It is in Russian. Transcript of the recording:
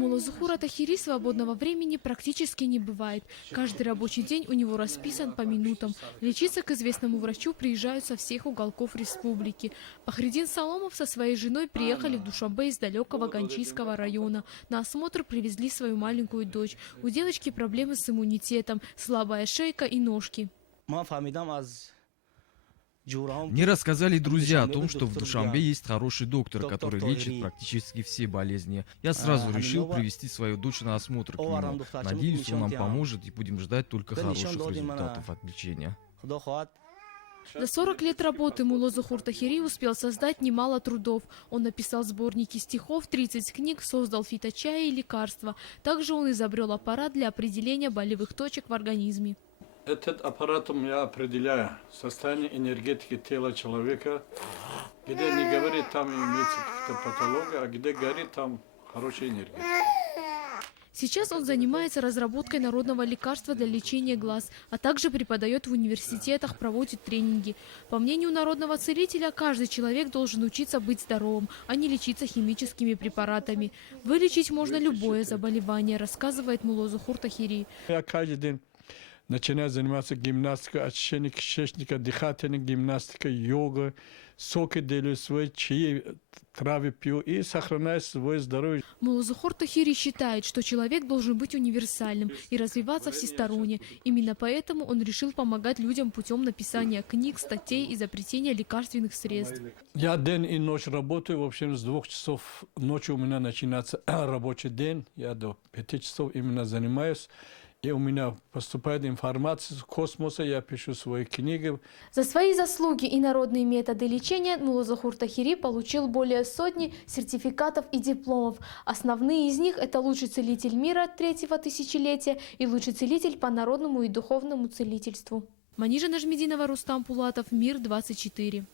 Муллазухура Тахири свободного времени практически не бывает. Каждый рабочий день у него расписан по минутам. Лечиться к известному врачу приезжают со всех уголков республики. Пахридин Саломов со своей женой приехали в Душанбе из далекого Ганчийского района. На осмотр привезли свою маленькую дочь. У девочки проблемы с иммунитетом, слабая шейка и ножки. Мне рассказали друзья о том, что в Душанбе есть хороший доктор, который лечит практически все болезни. Я сразу решил привести свою дочь на осмотр к нему. Надеюсь, он нам поможет и будем ждать только хороших результатов от лечения. За 40 лет работы Муллазухур Тахири успел создать немало трудов. Он написал сборники стихов, 30 книг, создал фиточаи и лекарства. Также он изобрел аппарат для определения болевых точек в организме. Этот аппаратом я определяю состояние энергетики тела человека. Где не говорит, там имеется какая-то патология, а где горит, там хорошая энергия. Сейчас он занимается разработкой народного лекарства для лечения глаз, а также преподает в университетах, проводит тренинги. По мнению народного целителя, каждый человек должен учиться быть здоровым, а не лечиться химическими препаратами. Вылечить можно любое заболевание, рассказывает Муллазухур Тахири. Я каждый день начинаю заниматься гимнастикой, очищением кишечника, дыхательной гимнастикой, йогой, соки делаю, свои чаи, травы пью и сохраняю свое здоровье. Муллазухур Тахири считает, что человек должен быть универсальным и развиваться всесторонне. Именно поэтому он решил помогать людям путем написания книг, статей и изобретения лекарственных средств. Я день и ночь работаю, в общем, с 2 часов ночи у меня начинается рабочий день, я до 5 часов именно занимаюсь. И у меня поступает информация с космоса, я пишу свои книги. За свои заслуги и народные методы лечения Муллазухур Тахири получил более сотни сертификатов и дипломов. Основные из них – это лучший целитель мира 3-го тысячелетия и лучший целитель по народному и духовному целительству. Манижа Нажмединова, Рустам Пулатов, Мир 24.